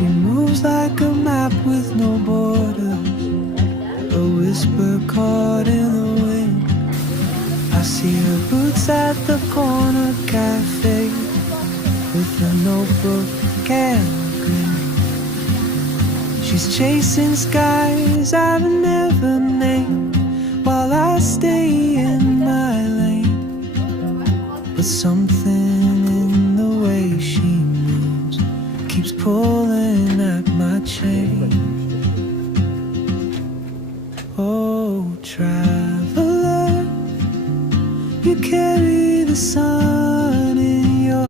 She moves like a map with no border, a whisper caught in the wind. I see her boots at the corner cafe with a notebook and a grin. She's chasing skies I've never named while I stay in my lane. But something in the way she moves keeps pulling at my chain.